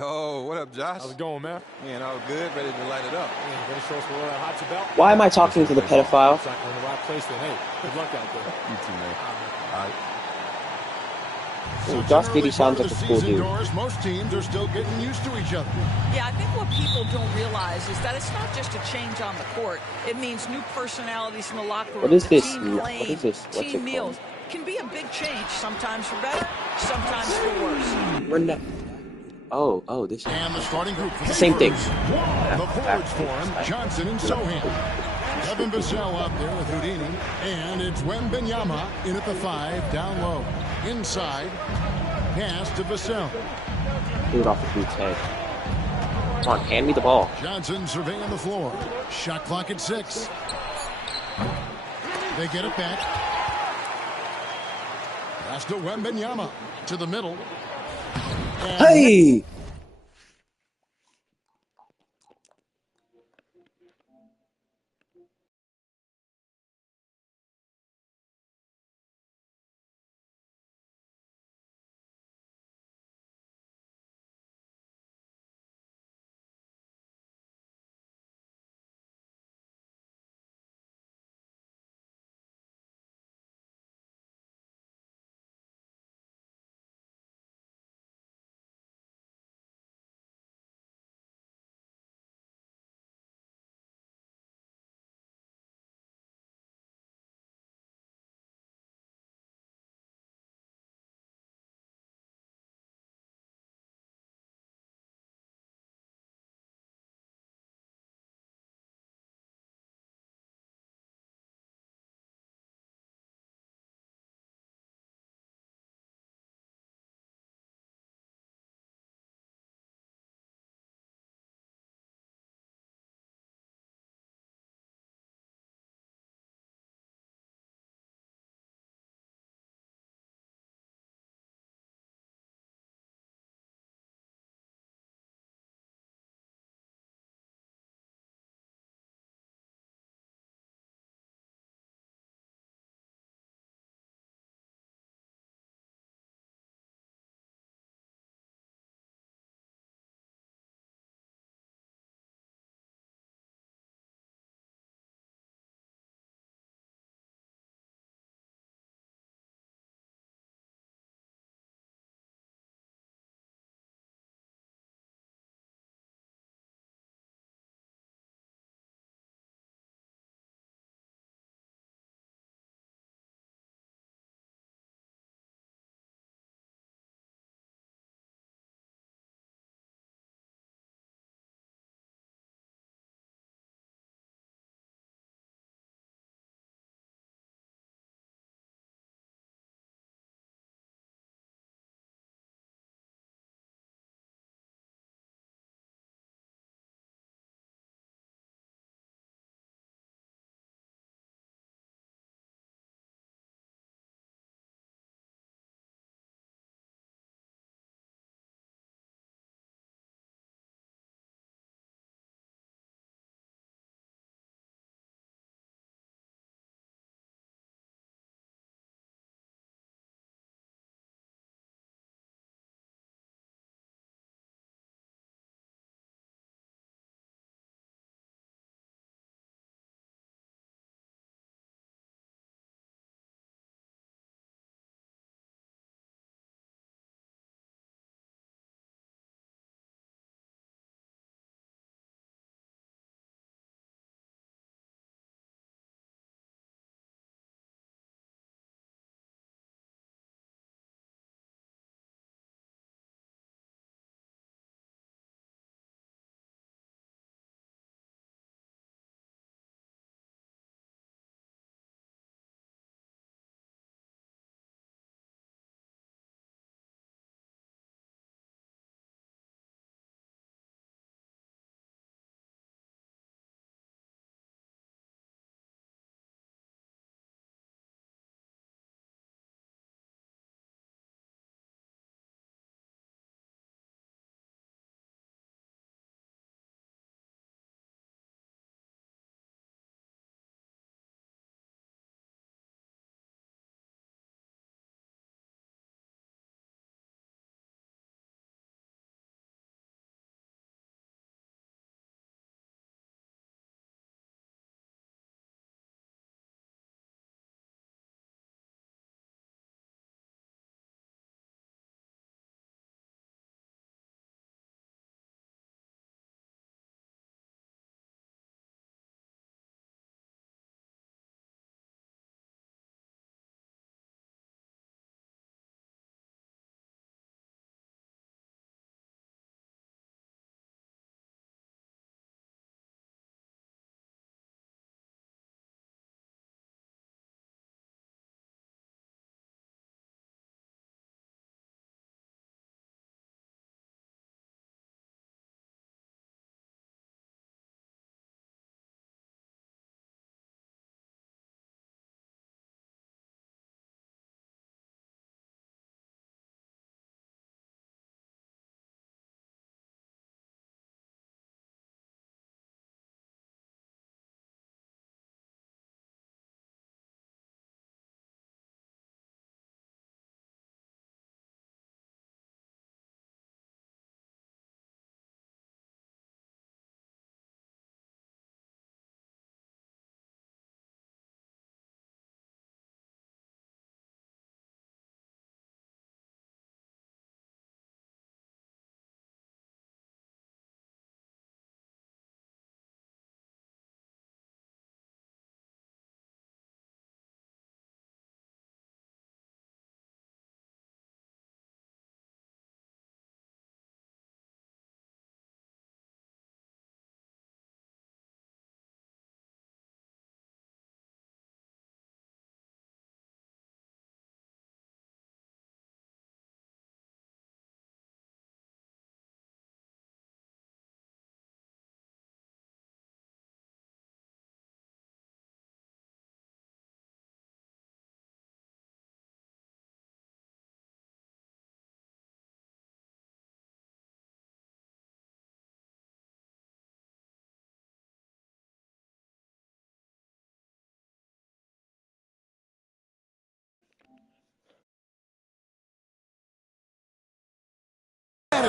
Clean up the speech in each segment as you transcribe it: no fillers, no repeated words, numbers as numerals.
Yo, what up, Josh? How's it going, man? Man, all good, ready to light it up. Man, gonna show us what that hot's about? Why am I talking to the pedophile? It's not in the right place, then hey, good luck out there. You too, man. All right. Ooh, Josh Giddey sounds like a cool dude. Most teams are still getting used to each other. Yeah, I think what people don't realize is that it's not just a change on the court. It means new personalities in the locker room. What is this? What is this? What's team it meals called? can be a big change, sometimes for better, sometimes for worse. We're not. Oh, this is. And the starting group for the Same thing. The forwards for him, Johnson and Sohan. Kevin Vassell out there with Houdini. And it's Wembanyama in at the 5, down low. Inside, pass to Vassell. Threw it off the dude's head. Come on, hand me the ball. Johnson surveying the floor. Shot clock at 6. They get it back. Pass to Wembanyama to the middle. And Hey!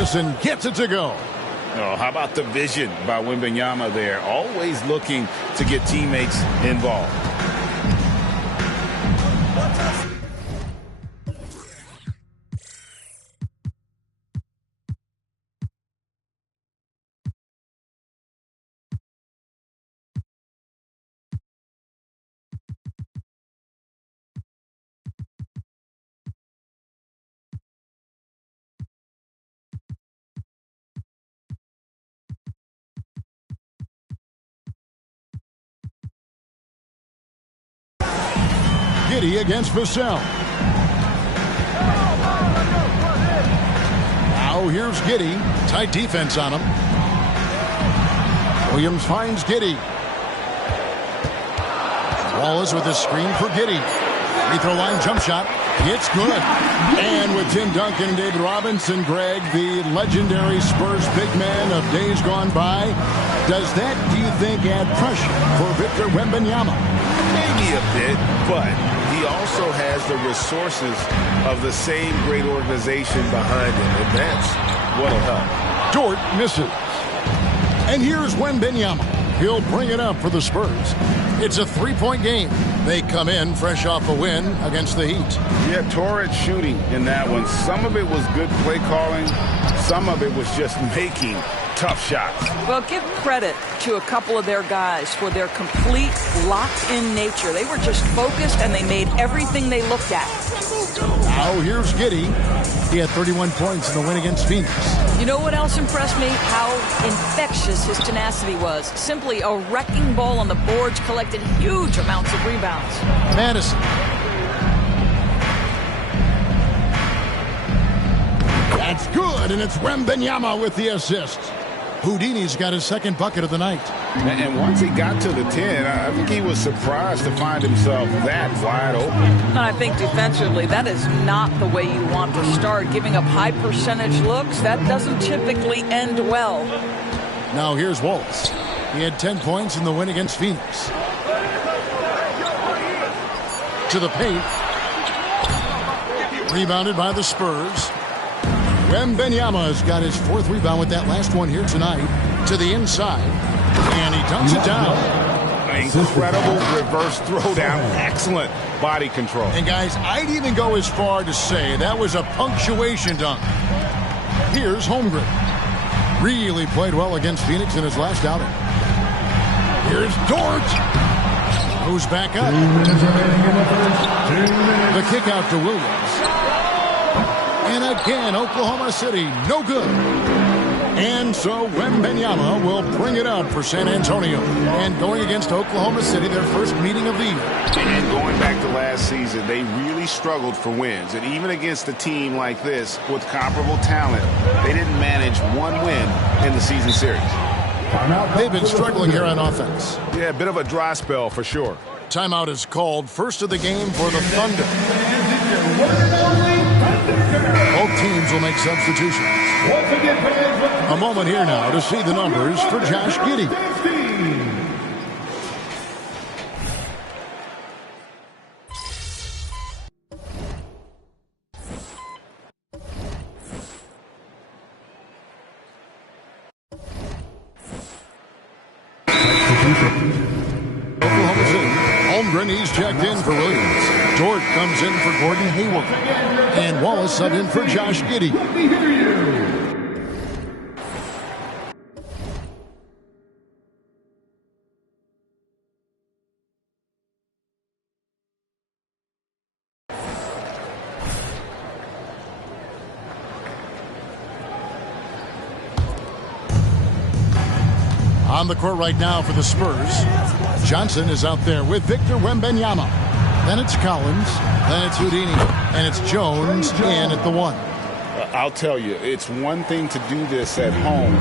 Madison gets it to go. Oh, how about the vision by Wembanyama there? Always looking to get teammates involved. Giddey against Vassell. Now here's Giddey. Tight defense on him. Williams finds Giddey. Wallace with a screen for Giddey. Free throw line jump shot. It's good. And with Tim Duncan, David Robinson, Greg, the legendary Spurs big man of days gone by, does that, do you think, add pressure for Victor Wembanyama? Maybe a bit, but he also has the resources of the same great organization behind him, and that's what'll help. Dort misses. And here's Wembanyama. He'll bring it up for the Spurs. It's a three-point game. They come in fresh off a win against the Heat. Yeah, torrid shooting in that one. Some of it was good play calling. Some of it was just making tough shots. Well, give credit to a couple of their guys for their complete locked-in nature. They were just focused, and they made everything they looked at. Now here's Giddey. He had 31 points in the win against Phoenix. You know what else impressed me? How infectious his tenacity was. Simply a wrecking ball on the boards, collected huge amounts of rebounds. Madison. That's good, and it's Wembanyama with the assist. Houdini's got his second bucket of the night. And once he got to the 10, I think he was surprised to find himself that wide open. And I think defensively, that is not the way you want to start. Giving up high percentage looks, that doesn't typically end well. Now here's Wallace. He had 10 points in the win against Phoenix. To the paint. Rebounded by the Spurs. Wembanyama's got his fourth rebound with that last one here tonight. To the inside. And he dunks it down. Incredible reverse throwdown. Excellent body control. And guys, I'd even go as far to say that was a punctuation dunk. Here's Holmgren. Really played well against Phoenix in his last outing. Here's Dort. Goes back up. The kick out to Williams. And again, Oklahoma City, no good. And so Wembanyama will bring it up for San Antonio. And going against Oklahoma City, their first meeting of the year. And going back to last season, they really struggled for wins. And even against a team like this with comparable talent, they didn't manage one win in the season series. They've been struggling here on offense. Yeah, a bit of a dry spell for sure. Timeout is called. First of the game for the Thunder. Both teams will make substitutions. A moment here now to see the numbers for Josh Giddey. Oklahoma City. Holmgren, he's checked in for Williams. Dort comes in for Gordon Hayward. And Wallace subbed in for Josh Giddey. On the court right now for the Spurs. Johnson is out there with Victor Wembanyama. Then it's Collins. Then it's Houdini. And it's Jones in at the one. I'll tell you, it's one thing to do this at home,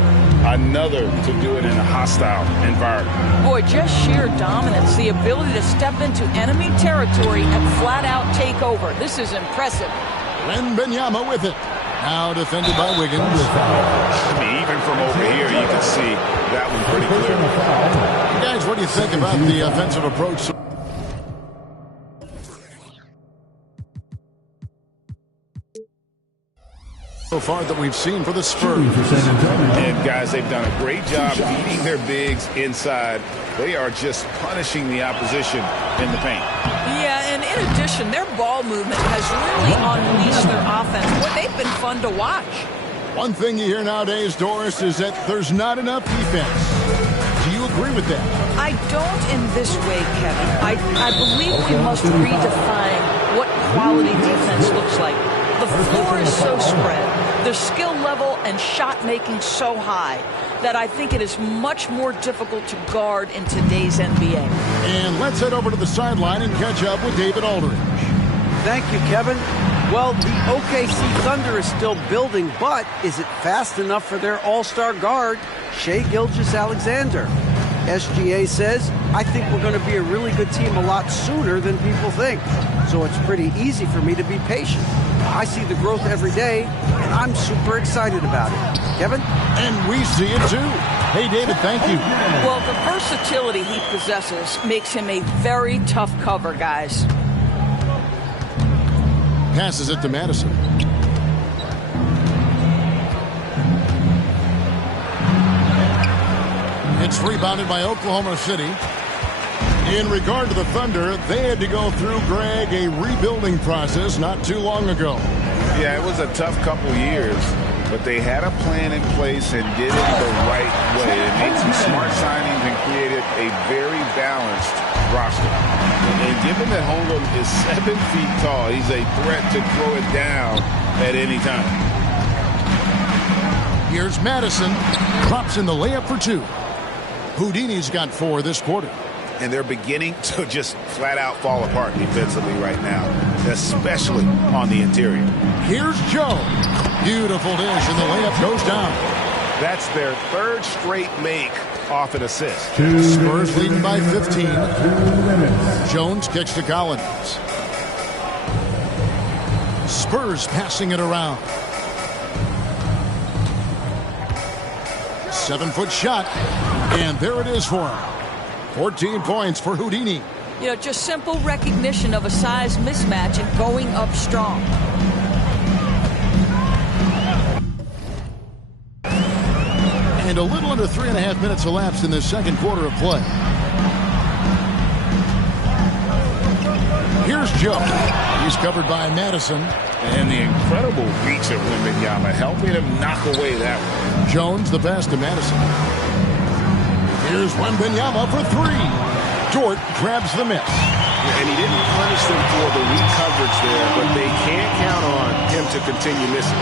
another to do it in a hostile environment. Boy, just sheer dominance, the ability to step into enemy territory and flat out take over. This is impressive. Wembanyama with it. Now defended by Wiggins. I mean, even from over here, you can see that one pretty clear. Guys, what do you think about the offensive approach? so far that we've seen for the Spurs. And guys, they've done a great job beating their bigs inside. They are just punishing the opposition in the paint. Yeah, and in addition, their ball movement has really unleashed their offense. Boy, they've been fun to watch. One thing you hear nowadays, Doris, is that there's not enough defense. Do you agree with that? I don't in this way, Kevin. I believe we must redefine what quality defense looks like. The floor is so spread, their skill level and shot making so high that I think it is much more difficult to guard in today's NBA. And let's head over to the sideline and catch up with David Aldridge. Thank you, Kevin. Well, the OKC Thunder is still building, but is it fast enough for their all-star guard, Shai Gilgeous-Alexander? SGA says, I think we're going to be a really good team a lot sooner than people think. So it's pretty easy for me to be patient. I see the growth every day, and I'm super excited about it. Kevin? And we see it too. Hey, David, thank you. Well, the versatility he possesses makes him a very tough cover, guys. Passes it to Madison. It's rebounded by Oklahoma City. In regard to the Thunder, they had to go through, Greg, a rebuilding process not too long ago. Yeah, it was a tough couple years, but they had a plan in place and did it the right way. They made some smart signings and created a very balanced roster. And given that Holmgren is 7 feet tall, he's a threat to throw it down at any time. Here's Madison. Drops in the layup for 2. Houdini's got 4 this quarter. And they're beginning to just flat out fall apart defensively right now, especially on the interior. Here's Joe. Beautiful dish, and the layup goes down. That's their 3rd straight make off an assist. Spurs leading by 15. Jones kicks to Collins. Spurs passing it around. 7-foot shot, and there it is for him. 14 points for Houdini. You know, just simple recognition of a size mismatch and going up strong. And a little under 3.5 minutes elapsed in the second quarter of play. Here's Joe. He's covered by Madison. And the incredible reach of Wembanyama helping him knock away that one. Jones the pass to Madison. Here's Wembanyama for 3. Dort grabs the miss. And he didn't punish them for the weak coverage there, but they can't count on him to continue missing.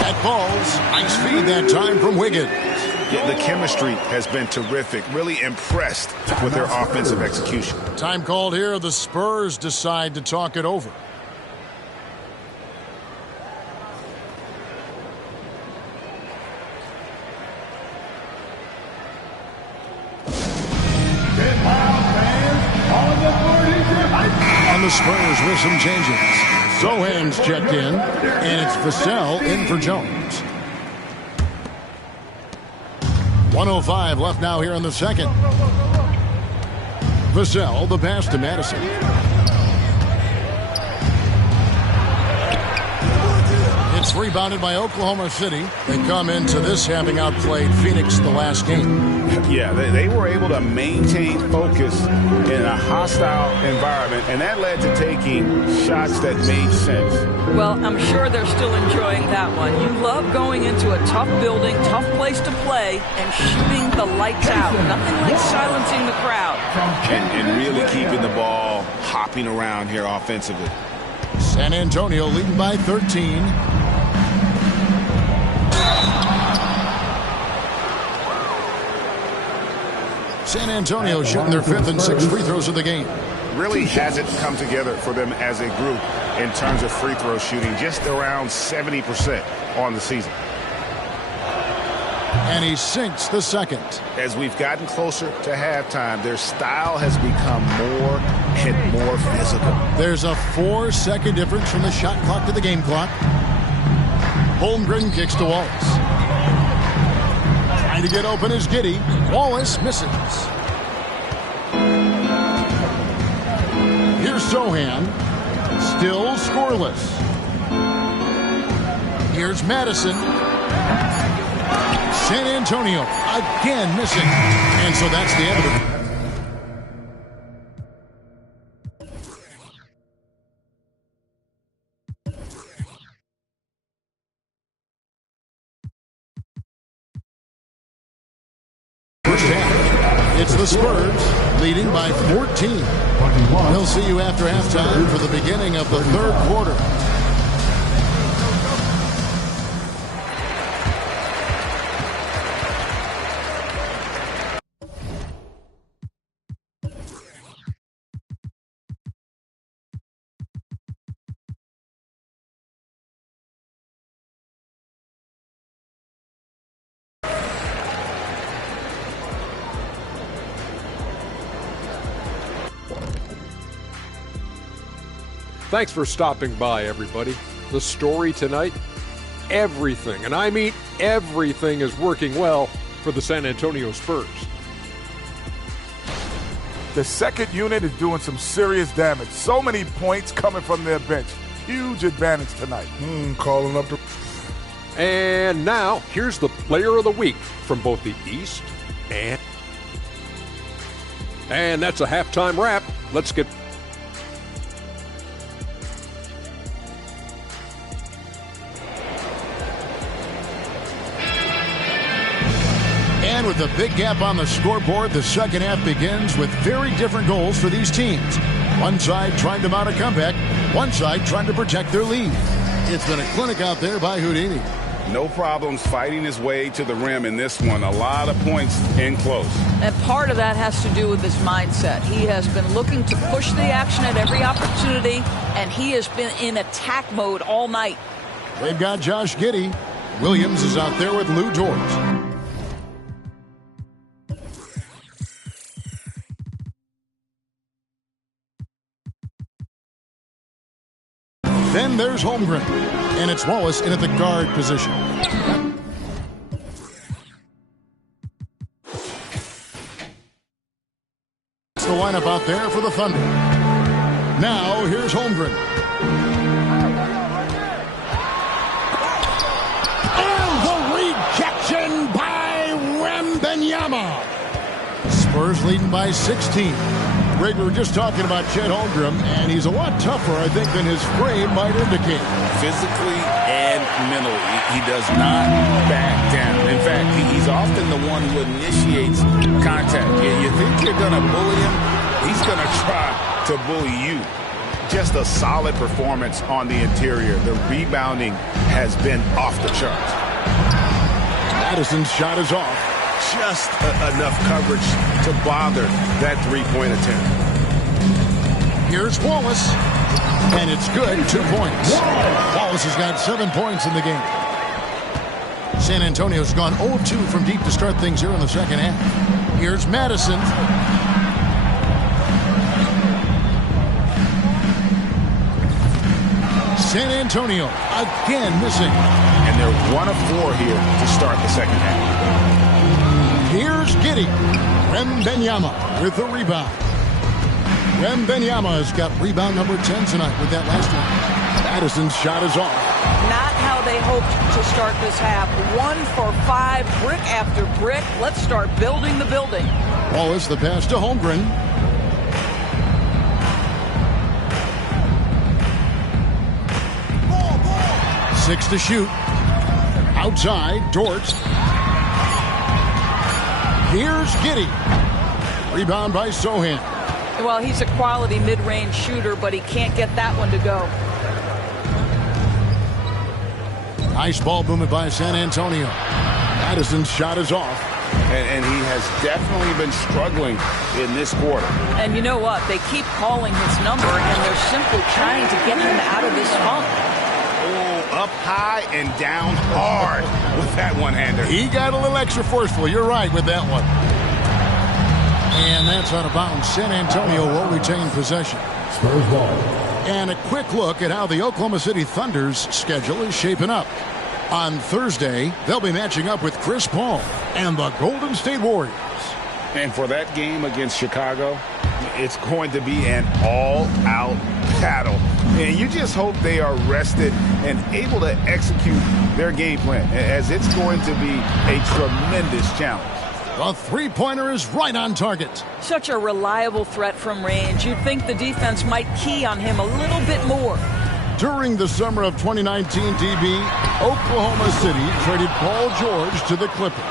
That ball's nice feed that time from Wiggins. Yeah, the chemistry has been terrific. Really impressed with their offensive execution. Time called here. The Spurs decide to talk it over. And the Spurs with some changes. Sohan's checked in, and it's Vassell in for Jones. 1:05 left now here in the second. Vassell, the pass to Madison. It's rebounded by Oklahoma City. They come into this having outplayed Phoenix the last game. Yeah, they were able to maintain focus in a hostile environment, and that led to taking shots that made sense. Well, I'm sure they're still enjoying that one. You love going into a tough building, tough place to play, and shooting the lights out. Nothing like silencing the crowd. And really keeping the ball hopping around here offensively. San Antonio leading by 13. San Antonio shooting their 5th and 6th free throws of the game. Really hasn't come together for them as a group in terms of free throw shooting, just around 70% on the season. And he sinks the second. As we've gotten closer to halftime, their style has become more and more physical. There's a 4-second difference from the shot clock to the game clock. Holmgren kicks to Wallace. Trying to get open is Giddey. Wallace misses. Here's Sohan. Still scoreless. Here's Madison. San Antonio again missing. And so that's the end of it. First half, it's the Spurs leading by 14. We'll see you after halftime for the beginning of the third quarter. Thanks for stopping by, everybody. The story tonight, everything, and I mean everything, is working well for the San Antonio Spurs. The second unit is doing some serious damage. So many points coming from their bench. Huge advantage tonight. Calling up the... And now, here's the player of the week from both the East and... And that's a halftime wrap. Let's get... And with a big gap on the scoreboard, the second half begins with very different goals for these teams. One side trying to mount a comeback, one side trying to protect their lead. It's been a clinic out there by Houdini. No problems fighting his way to the rim in this one. A lot of points in close. And part of that has to do with his mindset. He has been looking to push the action at every opportunity, and he has been in attack mode all night. They've got Josh Giddey. Williams is out there with Lou George. Then there's Holmgren, and it's Wallace in at the guard position. It's the lineup out there for the Thunder. Now here's Holmgren. And the rejection by Wembanyama. Spurs leading by 16. Greg, we were just talking about Chet Holmgren, and he's a lot tougher, I think, than his frame might indicate. Physically and mentally, he does not back down. In fact, he's often the one who initiates contact. You think you're going to bully him, he's going to try to bully you. Just a solid performance on the interior. The rebounding has been off the charts. Madison's shot is off. Just enough coverage to bother that three-point attempt. Here's Wallace, and it's good. 2 points. Wallace has got 7 points in the game. San Antonio's gone 0-2 from deep to start things here in the second half. Here's Madison. San Antonio again missing. And they're 1 of 4 here to start the second half. Here's Giddey. Wembanyama with the rebound. Wembanyama has got rebound number 10 tonight with that last one. Madison's shot is off. Not how they hoped to start this half. 1 for 5, brick after brick. Let's start building the building. Wallace, the pass to Holmgren. Ball. 6 to shoot. Outside, Dort. Here's Giddey. Rebound by Sohan. Well, he's a quality mid-range shooter, but he can't get that one to go. Nice ball movement by San Antonio. Madison's shot is off. And he has definitely been struggling in this quarter. And you know what? They keep calling his number, and they're simply trying to get him out of this funk. Oh, up high and down hard with that one-hander. He got a little extra forceful. You're right with that one. And that's out of bounds. San Antonio will retain possession. Spurs ball. And a quick look at how the Oklahoma City Thunder's schedule is shaping up. On Thursday, they'll be matching up with Chris Paul and the Golden State Warriors. And for that game against Chicago, it's going to be an all-out battle. And you just hope they are rested and able to execute their game plan, as it's going to be a tremendous challenge. The three-pointer is right on target. Such a reliable threat from range. You'd think the defense might key on him a little bit more. During the summer of 2019, DB, Oklahoma City traded Paul George to the Clippers.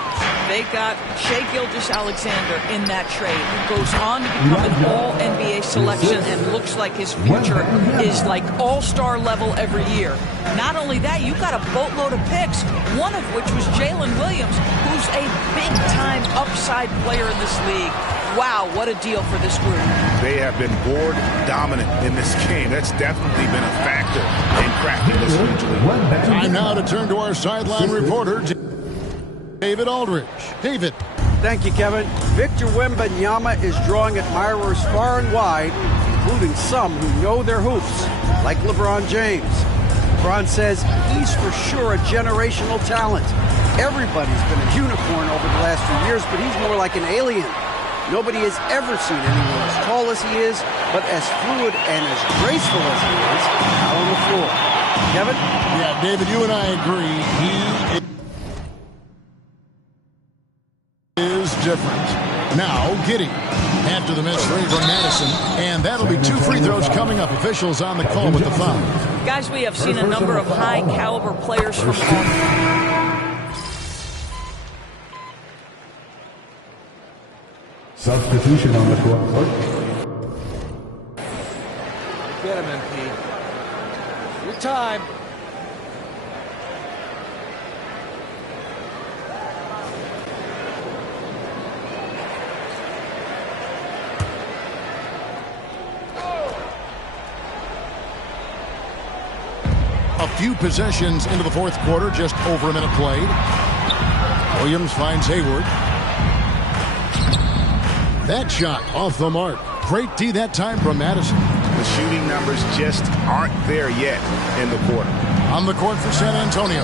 They got Shai Gilgeous-Alexander in that trade, who goes on to become an all-NBA selection and looks like his future is like all-star level every year. Not only that, you got a boatload of picks, one of which was Jalen Williams, who's a big-time upside player in this league. Wow, what a deal for this group. They have been board dominant in this game. That's definitely been a factor in cracking this huge lead. Time now to turn to our sideline reporter, David Aldridge. David. Thank you, Kevin. Victor Wembanyama is drawing admirers far and wide, including some who know their hoops, like LeBron James. LeBron says he's for sure a generational talent. Everybody's been a unicorn over the last few years, but he's more like an alien. Nobody has ever seen anyone as tall as he is, but as fluid and as graceful as he is out on the floor. Kevin? Yeah, David, you and I agree. He is different. Now, Giddey after the miss three from Madison, and that'll be 2 free throws coming up. Officials on the call with the foul. Guys, we have seen a number of high-caliber players from Auburn. Substitution on the court. Get him, MP. Your time. A few possessions into the fourth quarter, just over a minute played. Williams finds Hayward. That shot off the mark. Great D that time from Madison. The shooting numbers just aren't there yet in the quarter. On the court for San Antonio,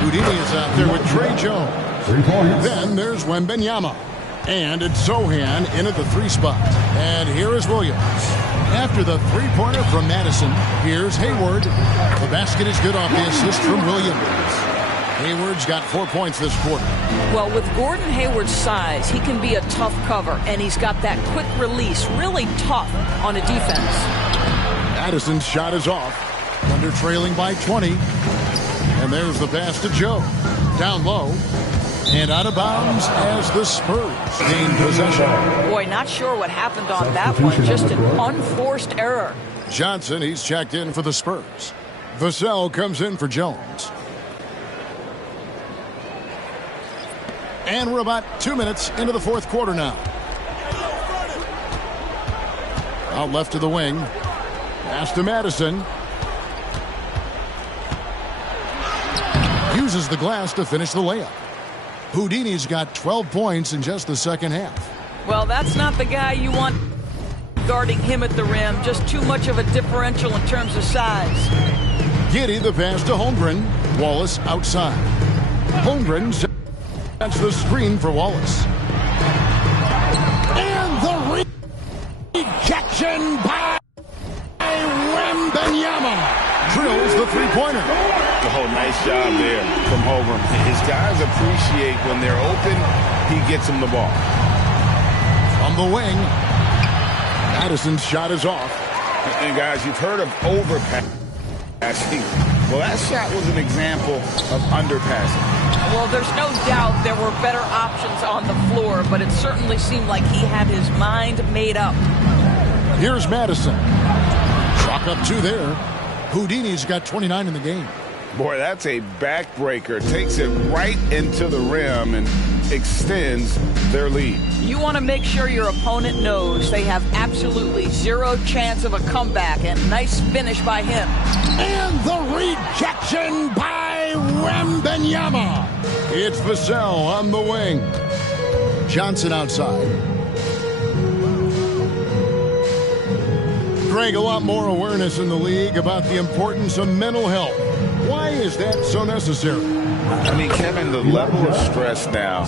Houdini is out there with Trey Jones. Then there's Wembanyama. And it's Sohan in at the 3 spot. And here is Williams. After the three-pointer from Madison, here's Hayward. The basket is good off the assist from Williams. Hayward's got 4 points this quarter. Well, with Gordon Hayward's size, he can be a tough cover, and he's got that quick release, really tough on a defense. Madison's shot is off. Thunder trailing by 20. And there's the pass to Joe. Down low. And out of bounds as the Spurs gain possession. Boy, not sure what happened on that one. Just an unforced error. Johnson, he's checked in for the Spurs. Vassell comes in for Jones. And we're about 2 minutes into the fourth quarter now. Out left to the wing. Pass to Madison. Uses the glass to finish the layup. Houdini's got 12 points in just the second half. Well, that's not the guy you want guarding him at the rim. Just too much of a differential in terms of size. Giddey the pass to Holmgren. Wallace outside. Holmgren sets the screen for Wallace. And the rejection by Wembanyama. Drills the three-pointer. Oh, nice job there from Holmgren. His guys appreciate when they're open, he gets them the ball. From the wing, Madison's shot is off. And guys, you've heard of overpassing. Well, that shot was an example of underpassing. Well, there's no doubt there were better options on the floor, but it certainly seemed like he had his mind made up. Here's Madison. Chalk up 2 there. Houdini's got 29 in the game. Boy, that's a backbreaker. Takes it right into the rim and extends their lead. You want to make sure your opponent knows they have absolutely zero chance of a comeback, and nice finish by him. And the rejection by Wembanyama. It's Vassell on the wing. Johnson outside. Greg, a lot more awareness in the league about the importance of mental health. Why is that so necessary? I mean, Kevin, the level of stress now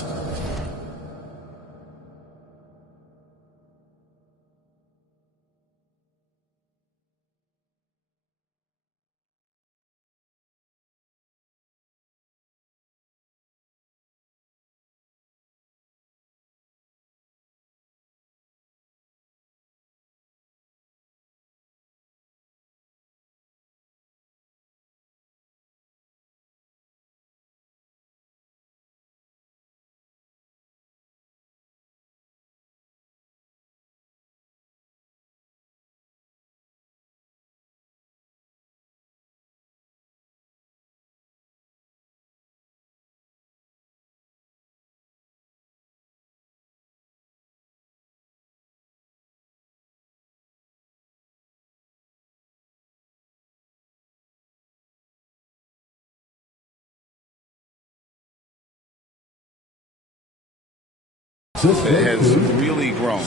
It has really grown.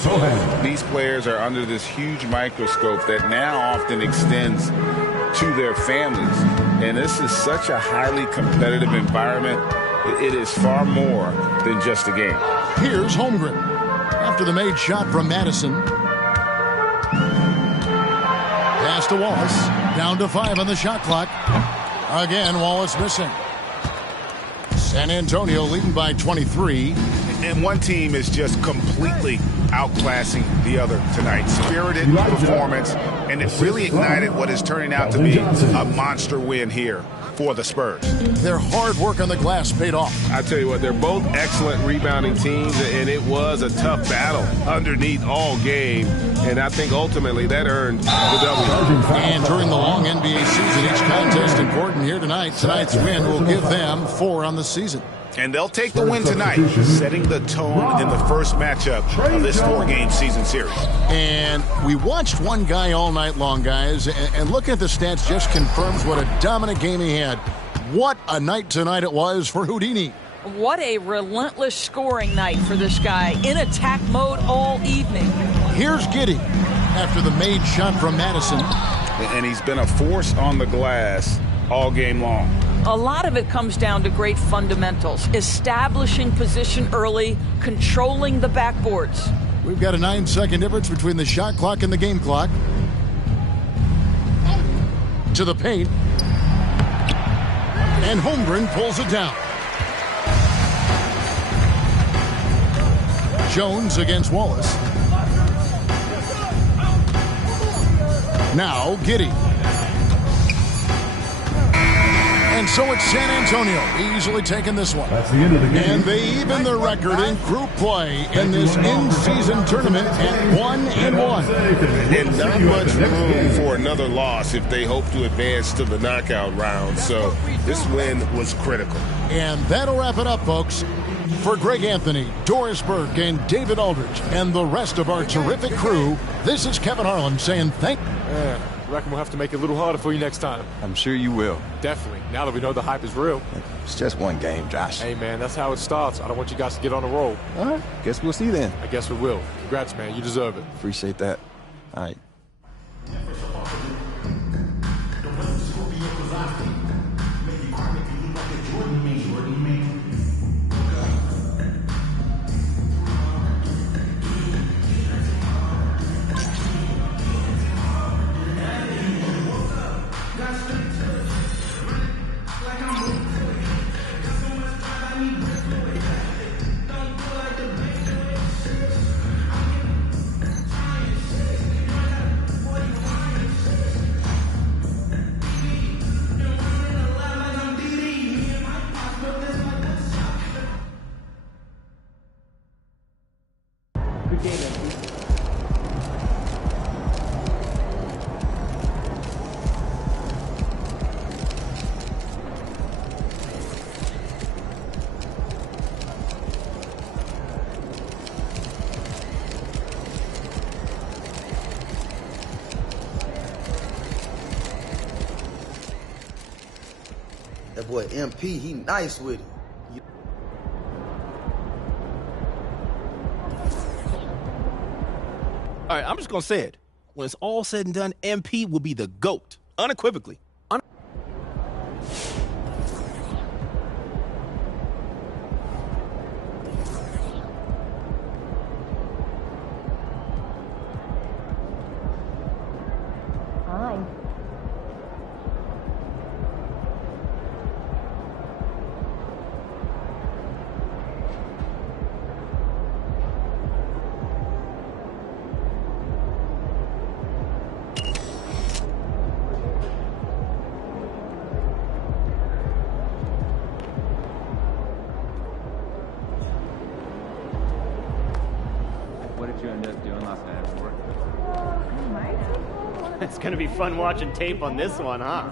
These players are under this huge microscope that now often extends to their families. And this is such a highly competitive environment. It is far more than just a game. Here's Holmgren. After the made shot from Madison. Pass to Wallace. Down to 5 on the shot clock. Again, Wallace missing. San Antonio leading by 23. And one team is just completely outclassing the other tonight. Spirited performance, and it really ignited what is turning out to be a monster win here for the Spurs. Their hard work on the glass paid off. I tell you what, they're both excellent rebounding teams, and it was a tough battle underneath all game, and I think ultimately that earned the W. And during the long NBA season, each contest important here tonight. Tonight's win will give them 4 on the season. And they'll take the win tonight, setting the tone in the first matchup of this 4-game season series. And we watched one guy all night long, guys, and looking at the stats just confirms what a dominant game he had. What a night tonight it was for Houdini. What a relentless scoring night for this guy, in attack mode all evening. Here's Giddey after the made shot from Madison. And he's been a force on the glass all game long. A lot of it comes down to great fundamentals, establishing position early, controlling the backboards. We've got a 9-second difference between the shot clock and the game clock. To the paint. And Holmgren pulls it down. Jones against Wallace. Now Giddey. And so it's San Antonio easily taking this one. That's the end of the game. And they even their record in group play in this in-season tournament at 1-1. And not much room for another loss if they hope to advance to the knockout round. So this win was critical. And that'll wrap it up, folks. For Greg Anthony, Doris Burke, and David Aldridge, and the rest of our terrific crew, this is Kevin Harlan saying thank you. I reckon we'll have to make it a little harder for you next time. I'm sure you will. Definitely. Now that we know the hype is real. It's just one game, Josh. Hey, man, that's how it starts. I don't want you guys to get on a roll. All right. Guess we'll see then. I guess we will. Congrats, man. You deserve it. Appreciate that. All right. That boy MP, he nice with it. All right, I'm just going to say it. When it's all said and done, MP will be the GOAT, unequivocally. It's going to be fun watching tape on this one, huh?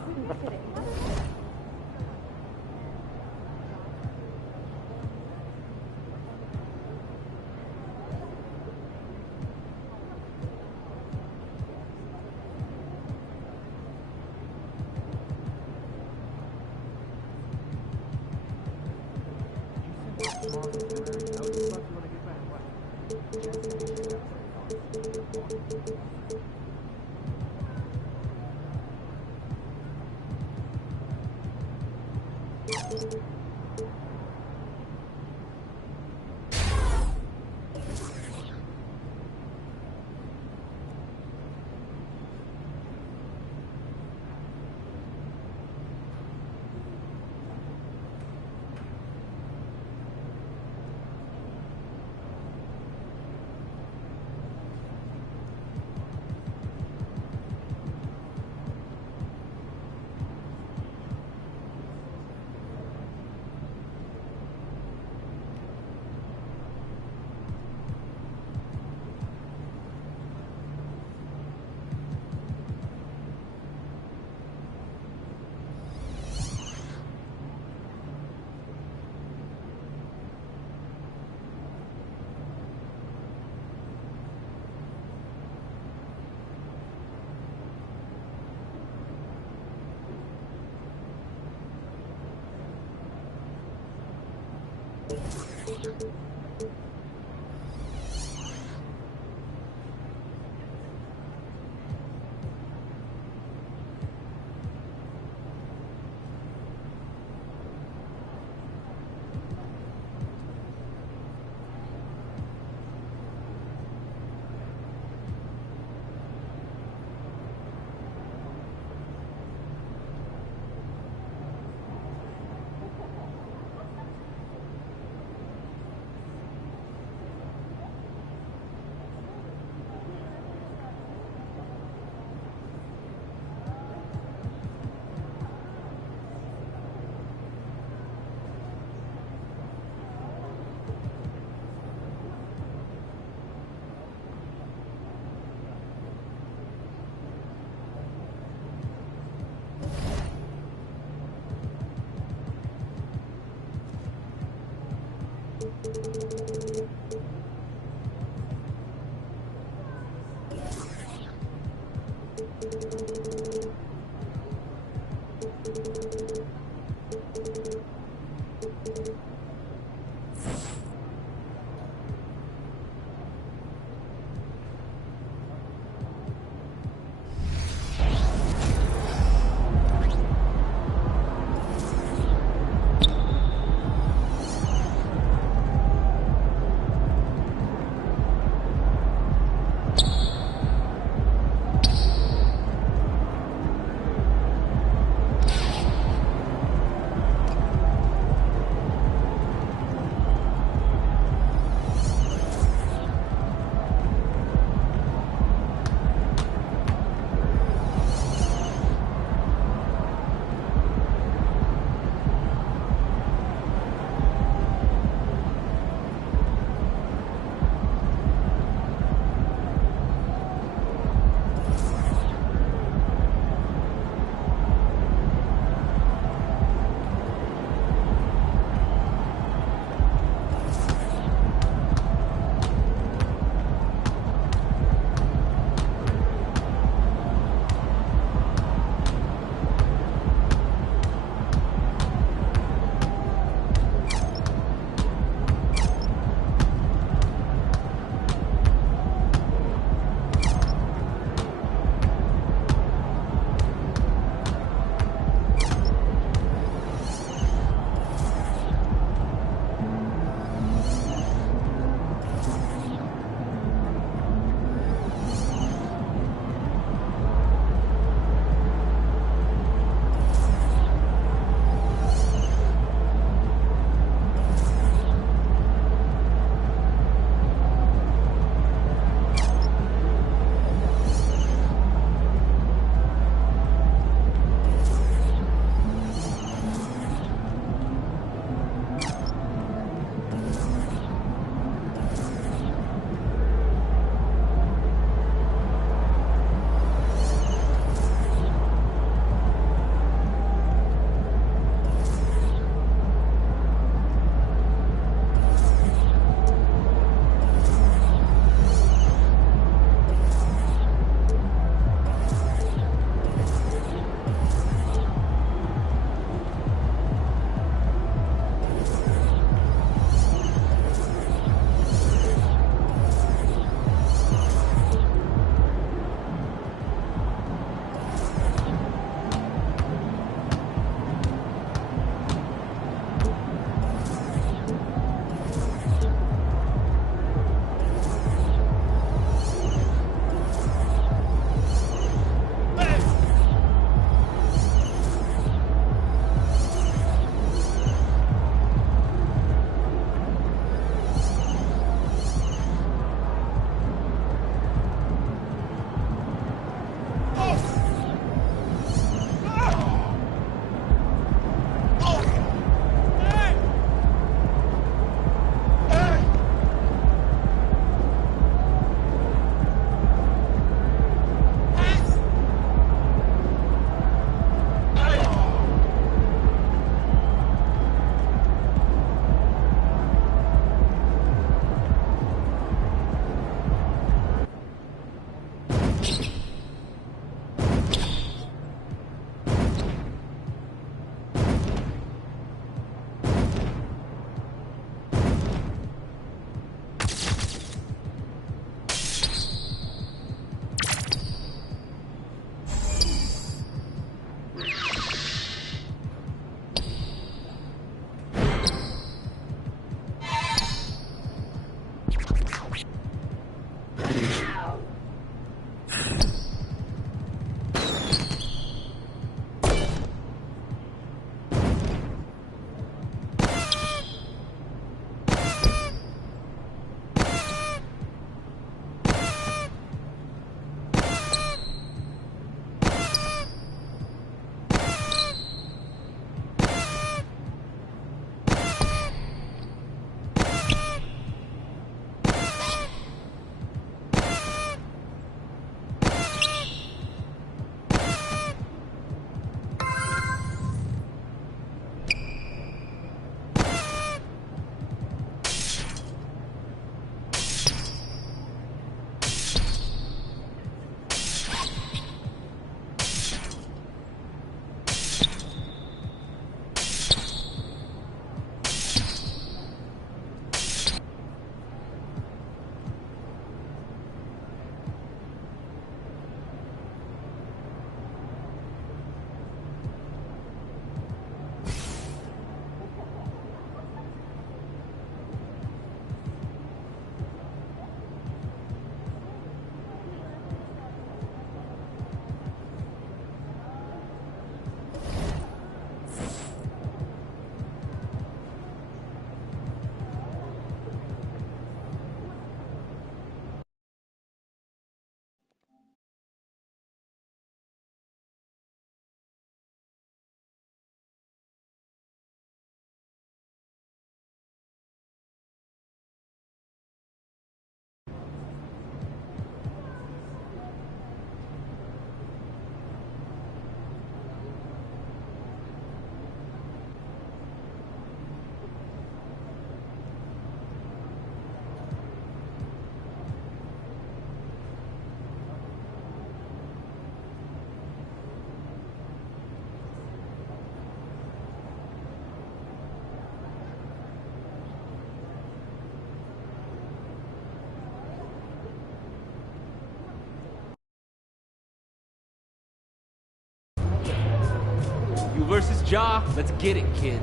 You versus Ja, let's get it, kid.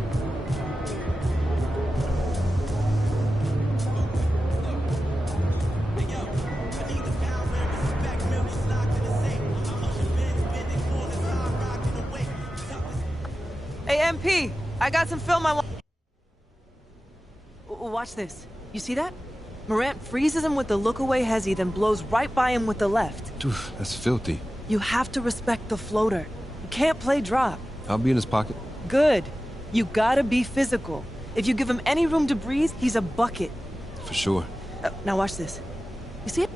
Hey, MP, I got some film I want. Watch this. You see that? Morant freezes him with the look-away hezzy, then blows right by him with the left. Dude, that's filthy. You have to respect the floater. You can't play drop. I'll be in his pocket. Good. You gotta be physical. If you give him any room to breathe, he's a bucket. For sure. Now watch this. You see it?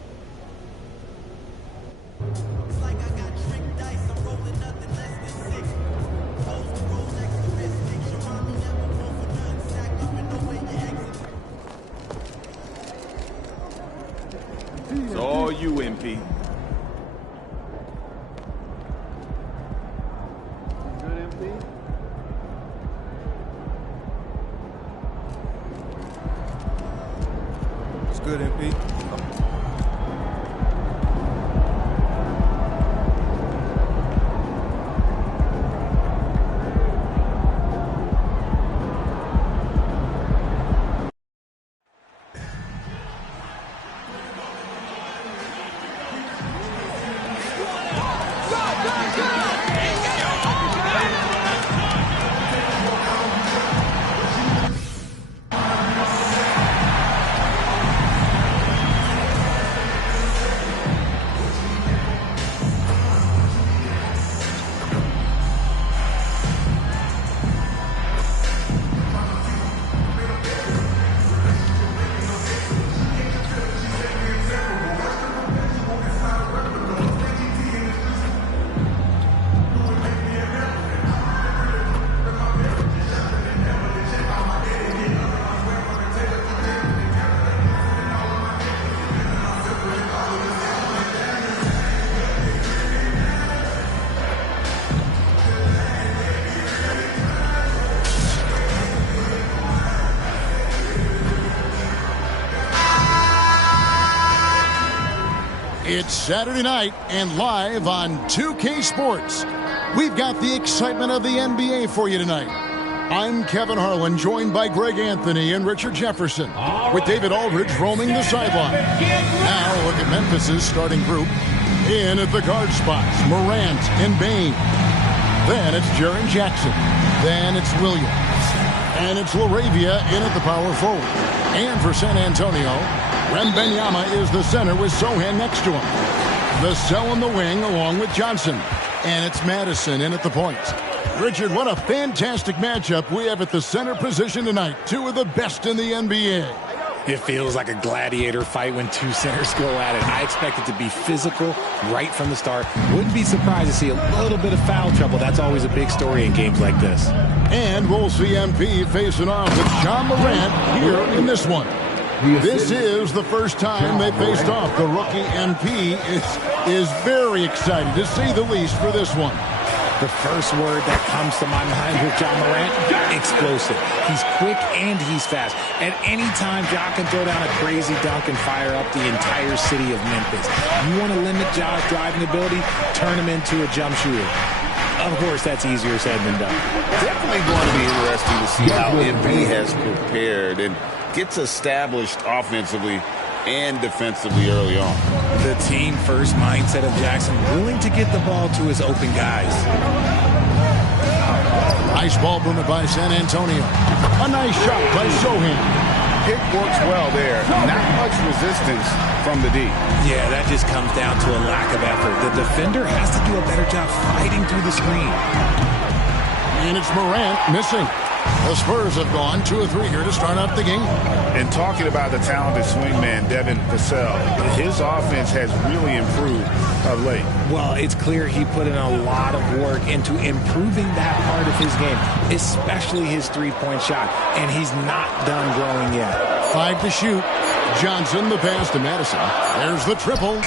It's all you, MP. Good, MP. It's Saturday night and live on 2K Sports. We've got the excitement of the NBA for you tonight. I'm Kevin Harlan, joined by Greg Anthony and Richard Jefferson, with David Aldridge roaming the sideline. Now look at Memphis's starting group. In at the guard spots, Morant and Bain. Then it's Jaren Jackson. Then it's Williams. And it's LaRavia in at the power forward. And for San Antonio, Wembanyama is the center with Sohan next to him. Vassell in the wing along with Johnson. And it's Madison in at the point. Richard, what a fantastic matchup we have at the center position tonight. Two of the best in the NBA. It feels like a gladiator fight when two centers go at it. I expect it to be physical right from the start. Wouldn't be surprised to see a little bit of foul trouble. That's always a big story in games like this. And we'll see MP facing off with John Morant here in this one. This is the first time they faced off. The rookie MP is very excited, to say the least, for this one. The first word that comes to my mind with John Morant, explosive. He's quick and he's fast. At any time, Ja can throw down a crazy dunk and fire up the entire city of Memphis. You want to limit Ja's driving ability, turn him into a jump shooter. Of course, that's easier said than done. Definitely going to be interesting to see how MP has prepared and gets established offensively and defensively early on. The team-first mindset of Jackson, willing to get the ball to his open guys. Nice ball movement by San Antonio. A nice shot by Sohan. Pick works well there. Not much resistance from the D. Yeah, that just comes down to a lack of effort. The defender has to do a better job fighting through the screen. And it's Morant missing. The Spurs have gone 2 of 3 here to start out the game. And talking about the talented swingman, Devin Vassell, his offense has really improved of late. Well, it's clear he put in a lot of work into improving that part of his game, especially his three-point shot, and he's not done growing yet. 5 to shoot. Johnson, the pass to Madison. There's the triple.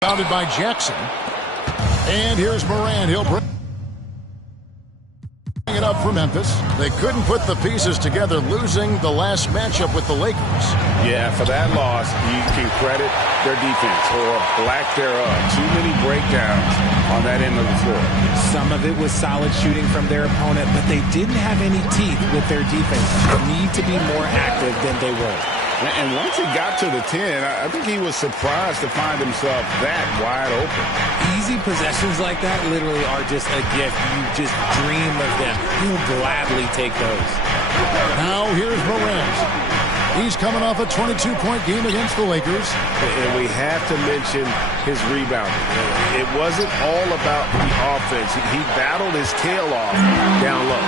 Bounded by Jackson. And here's Morant. He'll bring it up for Memphis. They couldn't put the pieces together, losing the last matchup with the Lakers. Yeah, for that loss, you can credit their defense or lack thereof. Too many breakdowns on that end of the floor. Some of it was solid shooting from their opponent, but they didn't have any teeth with their defense. They need to be more active than they were. And once he got to the 10, I think he was surprised to find himself that wide open. Easy possessions like that literally are just a gift. You just dream of them. He'll gladly take those. Now here's Morant. He's coming off a 22-point game against the Lakers. And we have to mention his rebounding. It wasn't all about the offense. He battled his tail off down low.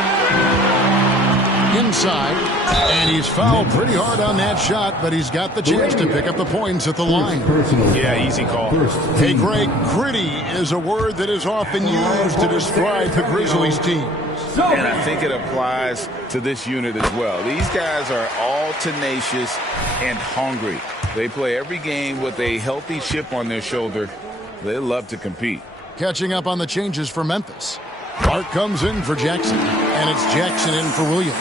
Inside, and he's fouled pretty hard on that shot, but he's got the chance to pick up the points at the line. Yeah, easy call. Hey, Greg, gritty is a word that is often used to describe the Grizzlies team. And I think it applies to this unit as well. These guys are all tenacious and hungry. They play every game with a healthy chip on their shoulder. They love to compete. Catching up on the changes for Memphis. Clark comes in for Jackson, and it's Jackson in for Williams.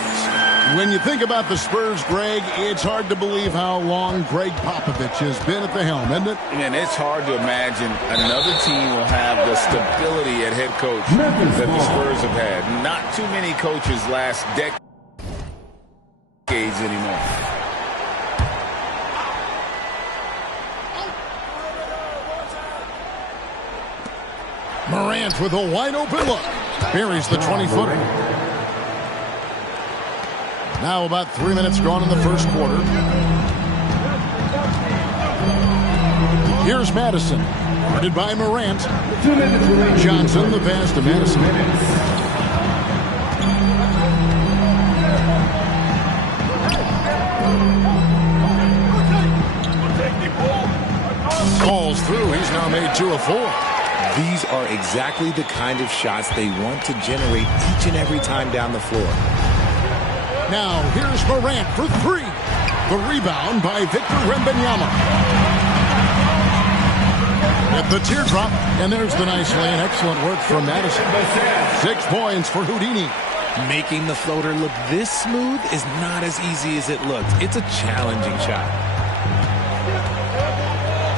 When you think about the Spurs, Greg, it's hard to believe how long Greg Popovich has been at the helm, isn't it? And it's hard to imagine another team will have the stability at head coach that the Spurs have had. Not too many coaches last decades anymore. Morant with a wide-open look. Buries the 20-footer. Now about 3 minutes gone in the first quarter. Here's Madison. Guarded by Morant. Johnson, the pass to Madison. Calls through. He's now made 2 of 4. These are exactly the kind of shots they want to generate each and every time down the floor. Now, here's Morant for 3. The rebound by Victor Wembanyama. At the teardrop, and there's the nice lay and excellent work from Madison. 6 points for Houdini. Making the floater look this smooth is not as easy as it looks. It's a challenging shot.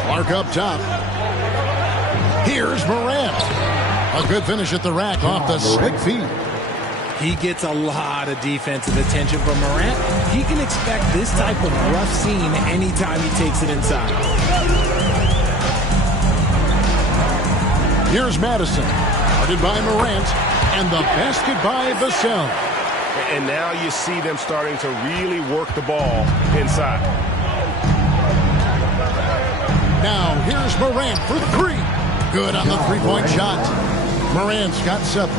Clark up top. Here's Morant. A good finish at the rack off the slick feet. He gets a lot of defensive attention from Morant. He can expect this type of rough scene anytime he takes it inside. Here's Madison. Guarded by Morant. And the basket by Vassell. And now you see them starting to really work the ball inside. Now here's Morant for 3. Good on the 3-point shot. Morant's got 7.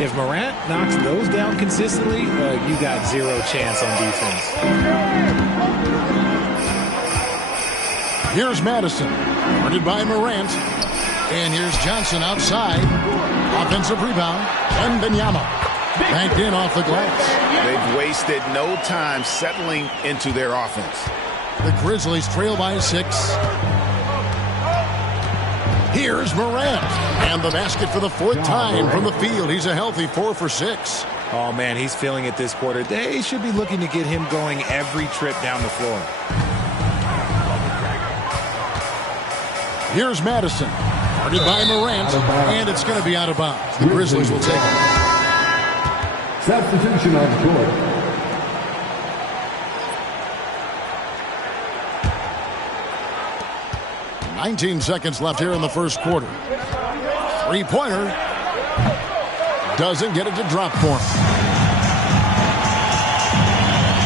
If Morant knocks those down consistently, you got 0 chance on defense. Here's Madison. Guarded by Morant. And here's Johnson outside. Offensive rebound. And Wembanyama. Banked in off the glass. They've wasted no time settling into their offense. The Grizzlies trail by 6. Here's Morant. And the basket for the 4th time from the field. He's a healthy 4 for 6. Oh, man, he's feeling it this quarter. They should be looking to get him going every trip down the floor. Here's Madison. Guarded by Morant. And it's going to be out of bounds. The Grizzlies will take it. Substitution on the court. 19 seconds left here in the first quarter. 3-pointer. Doesn't get it to drop for him.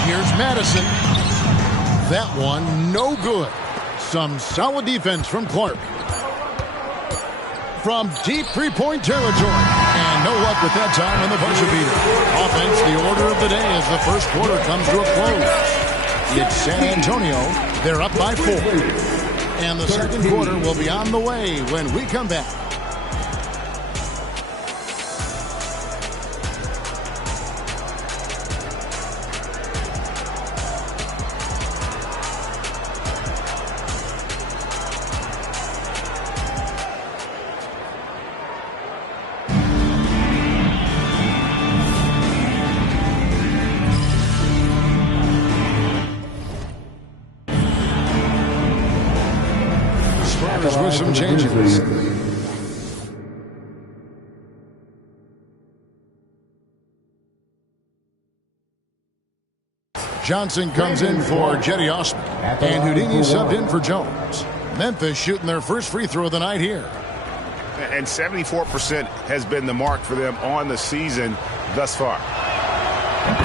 Here's Madison. That one, no good. Some solid defense from Clark. From deep 3-point territory. And no luck with that time on the buzzer beater. Offense, the order of the day as the first quarter comes to a close. It's San Antonio. They're up by 4. And the second quarter will be on the way when we come back. Spurs with some changes. Johnson comes in for Jetty Osman, and Houdini subbed in for Jones. Memphis shooting their first free throw of the night here. And 74% has been the mark for them on the season thus far.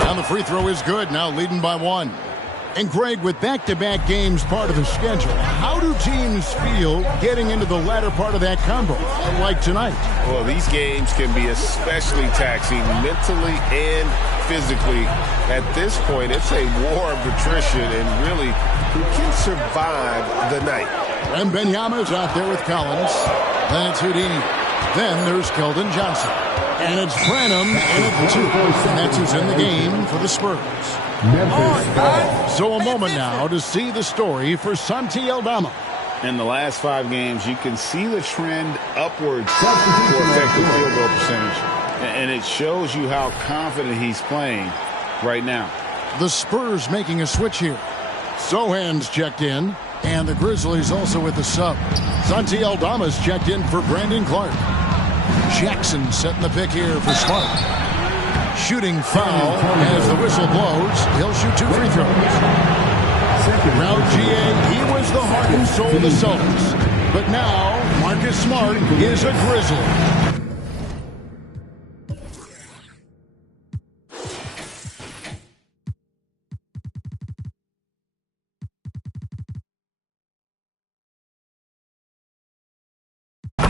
And the free throw is good, now leading by 1. And Greg, with back-to-back games part of the schedule, how do teams feel getting into the latter part of that combo, like tonight? Well, these games can be especially taxing mentally and physically. At this point, it's a war of attrition, and really, who can survive the night? Wembanyama's out there with Collins. Then it's Houdini. Then there's Keldon Johnson. And it's Branham in at the 2. And that's who's in the game for the Spurs. So a moment now to see the story for Santi Aldama. In the last 5 games, you can see the trend upwards for effective field goal percentage. And it shows you how confident he's playing right now. The Spurs making a switch here. Sohan's checked in. And the Grizzlies also with the sub. Santi Aldama's checked in for Brandon Clark. Jackson setting the pick here for Smart. Shooting foul as the whistle blows. He'll shoot 2 free throws. Now GA, he was the heart and soul of the Celtics. But now Marcus Smart is a Grizzly.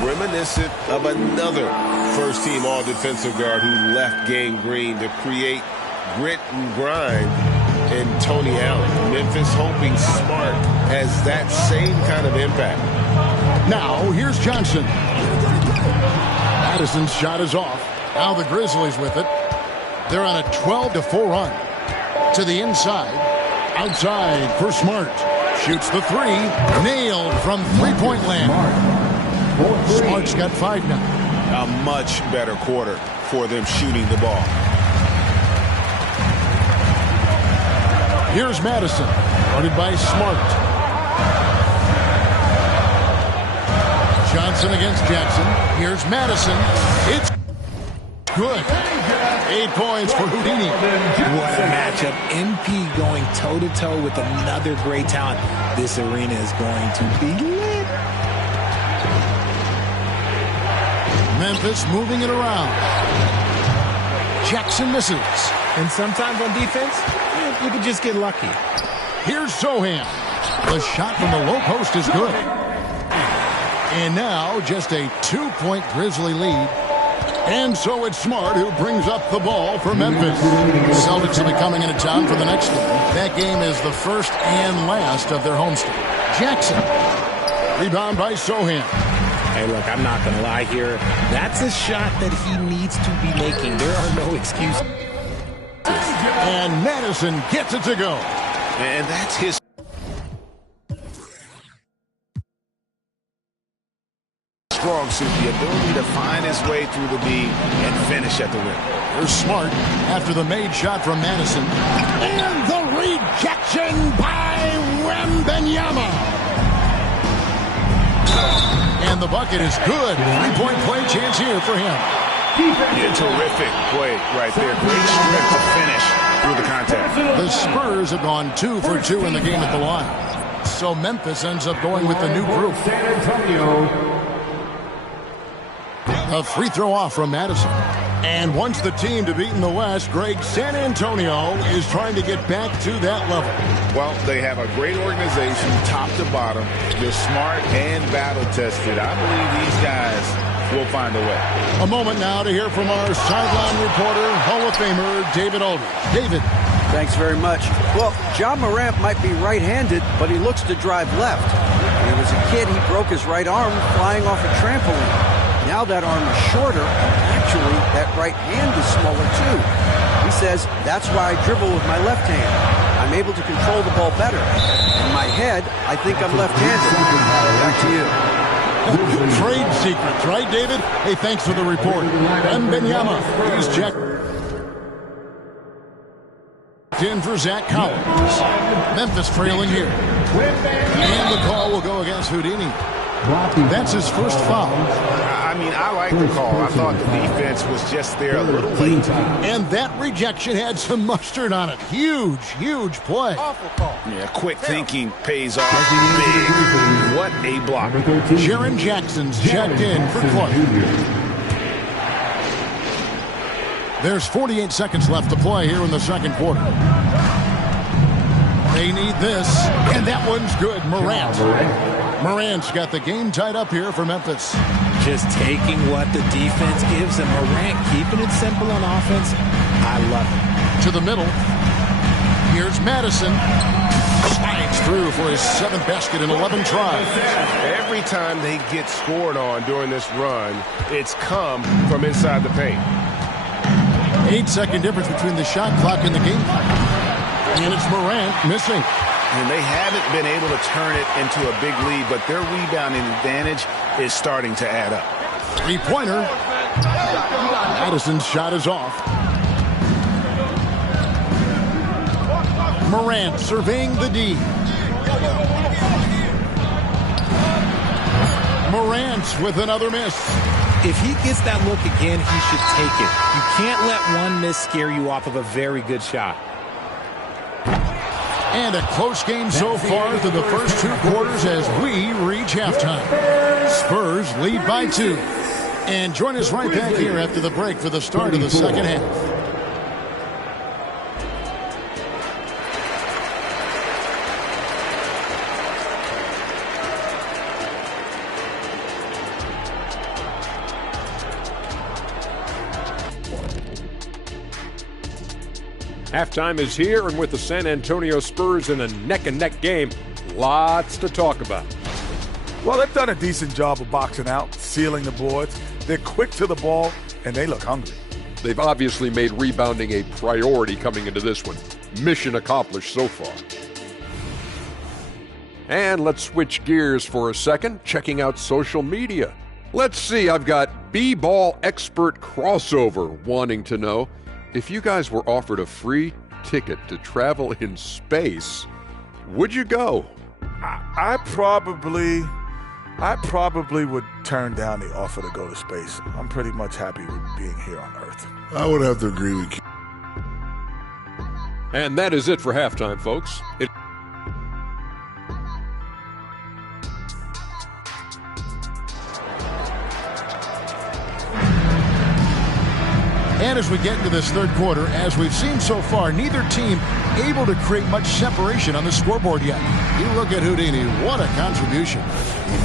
Reminiscent of another first-team all-defensive guard who left Game Green to create grit and grind in Tony Allen. Memphis hoping Smart has that same kind of impact. Now, here's Johnson. Madison's shot is off. Now the Grizzlies with it. They're on a 12-4 run. To the inside. Outside for Smart. Shoots the 3. Nailed from three-point land. Smart's got 5 now. A much better quarter for them shooting the ball. Here's Madison, guarded by Smart. Johnson against Jackson. Here's Madison. It's good. 8 points for Houdini. What a matchup. MP going toe-to-toe with another great talent. This arena is going to be lit. Memphis moving it around. Jackson misses. And sometimes on defense, you can just get lucky. Here's Sohan. The shot from the low post is good. And now just a 2-point Grizzly lead. And so it's Smart who brings up the ball for Memphis. The Celtics will be coming into town for the next game. That game is the first and last of their homestand. Jackson. Rebound by Sohan. Hey, look, I'm not going to lie here. That's a shot that he needs to be making. There are no excuses. And Madison gets it to go. And that's his strong suit, the ability to find his way through the D and finish at the rim. Here's Smart after the made shot from Madison. And the rejection by Wembanyama. And the bucket is good. 3-point play chance here for him. Yeah, terrific play right there. Great strength to finish through the contact. The Spurs have gone 2 for 2 in the game at the line. So Memphis ends up going with the new group. San Antonio. A free throw off from Madison. And once the team to beat in the West, Greg, San Antonio is trying to get back to that level. Well, they have a great organization, top to bottom. They're smart and battle-tested. I believe these guys will find a way. A moment now to hear from our sideline reporter, Hall of Famer David Aldridge. David. Thanks very much. Well, Ja Morant might be right-handed, but he looks to drive left. When he was a kid, he broke his right arm flying off a trampoline. Now that arm is shorter, and actually that right hand is smaller too. He says, that's why I dribble with my left hand. I'm able to control the ball better. In my head, I think I'm left-handed. Back to you. Trade secrets, right, David? Hey, thanks for the report. Wembanyama is checked in for Zach Collins. Memphis trailing here. And the call will go against Houdini. That's his first foul. I mean, I like the call. I thought the defense was just there a little late. And that rejection had some mustard on it. Huge, huge play. Yeah, quick thinking pays off big. What a block. Jaren Jackson's checked in for Clark. There's 48 seconds left to play here in the second quarter. They need this, and that one's good. Morant's got the game tied up here for Memphis. Just taking what the defense gives him. Morant keeping it simple on offense. I love it. To the middle. Here's Madison. Slides through for his 7th basket in 11 tries. Every time they get scored on during this run, it's come from inside the paint. 8-second difference between the shot clock and the game clock. And it's Morant missing. And they haven't been able to turn it into a big lead, but their rebounding advantage is starting to add up. Three-pointer. Madison's shot is off. Morant surveying the D. Morant with another miss. If he gets that look again, he should take it. You can't let one miss scare you off of a very good shot. And a close game so far through the first 2 quarters as we reach halftime. Spurs lead by 2. And join us right back here after the break for the start of the second half. Halftime is here, and with the San Antonio Spurs in a neck-and-neck game, lots to talk about. Well, they've done a decent job of boxing out, sealing the boards. They're quick to the ball, and they look hungry. They've obviously made rebounding a priority coming into this one. Mission accomplished so far. And let's switch gears for a second, checking out social media. Let's see, I've got B-Ball Expert Crossover wanting to know, if you guys were offered a free ticket to travel in space, would you go? I probably would turn down the offer to go to space. I'm pretty much happy with being here on Earth. I would have to agree with you. And that is it for halftime, folks. And as we get into this third quarter, as we've seen so far, neither team able to create much separation on the scoreboard yet. You look at Houdini, what a contribution.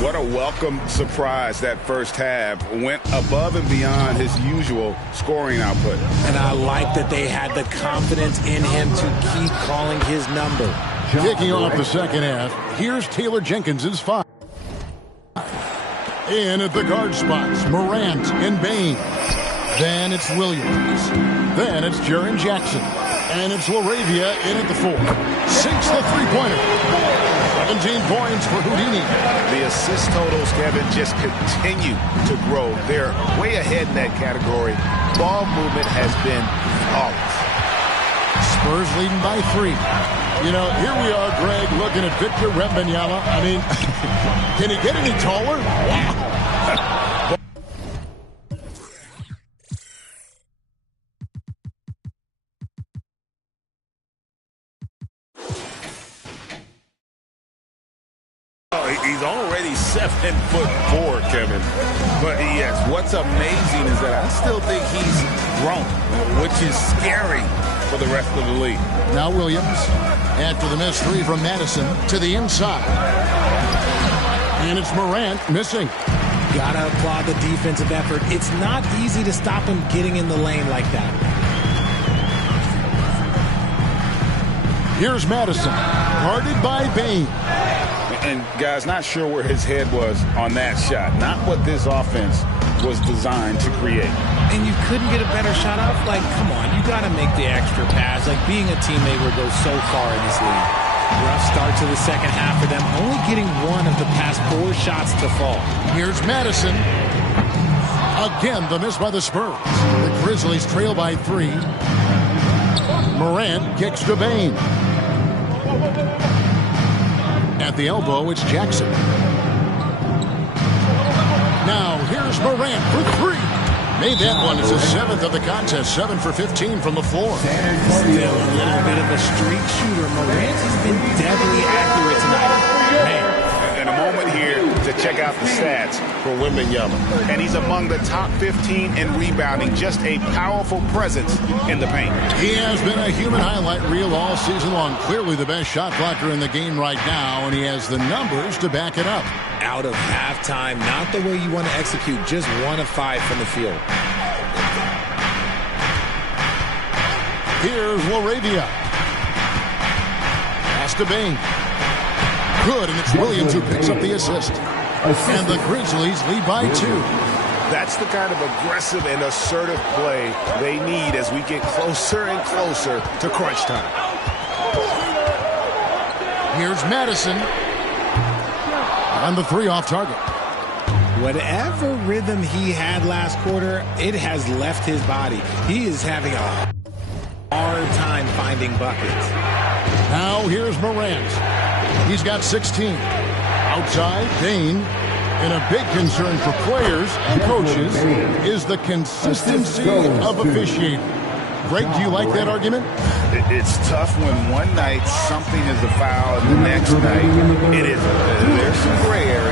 What a welcome surprise that first half. Went above and beyond his usual scoring output. And I like that they had the confidence in him to keep calling his number. Kicking off the second half, here's Taylor Jenkins's 5. In at the guard spots, Morant and Bain. Then it's Williams. Then it's Jaren Jackson. And it's LaRavia in at the 4. Sinks the three-pointer. 17 points for Houdini. The assist totals, Kevin, just continue to grow. They're way ahead in that category. Ball movement has been flawless. Spurs leading by 3. You know, here we are, Greg, looking at Victor Wembanyama. I mean, can he get any taller? Wow. He's already 7'4", Kevin. But yes, what's amazing is that I still think he's grown, which is scary for the rest of the league. Now Williams, after the missed 3 from Madison, to the inside. And it's Morant missing. Gotta applaud the defensive effort. It's not easy to stop him getting in the lane like that. Here's Madison, guarded by Bain. And, guys, not sure where his head was on that shot. Not what this offense was designed to create. And you couldn't get a better shot off? Like, come on, you got to make the extra pass. Like, being a teammate will go so far in this league. Rough start to the second half for them, only getting 1 of the past 4 shots to fall. Here's Madison. Again, the miss by the Spurs. The Grizzlies trail by 3. Morant kicks to Bain. At the elbow, it's Jackson. Now here's Morant for three. Made that one. It's his 7th of the contest. 7 for 15 from the floor. Still a little bit of a streak shooter. Morant has been deadly accurate tonight. Man. And a moment here to check out the stats for Wembanyama. And he's among the top 15 in rebounding. Just a powerful presence in the paint. He has been a human highlight reel all season long. Clearly the best shot blocker in the game right now, and he has the numbers to back it up. Out of halftime, not the way you want to execute, just 1 of 5 from the field. Here's Laravia. Pass to Bain. Good, and it's Williams who picks up the assist. And the Grizzlies lead by 2. That's the kind of aggressive and assertive play they need as we get closer and closer to crunch time. Here's Madison. On the 3 off target. Whatever rhythm he had last quarter, it has left his body. He is having a hard time finding buckets. Now here's Morant. He's got 16. Outside, Dane. And a big concern for players and coaches is the consistency of officiating. Greg, do you like that argument? It's tough when one night something is a foul and the next night it isn't. There's some gray area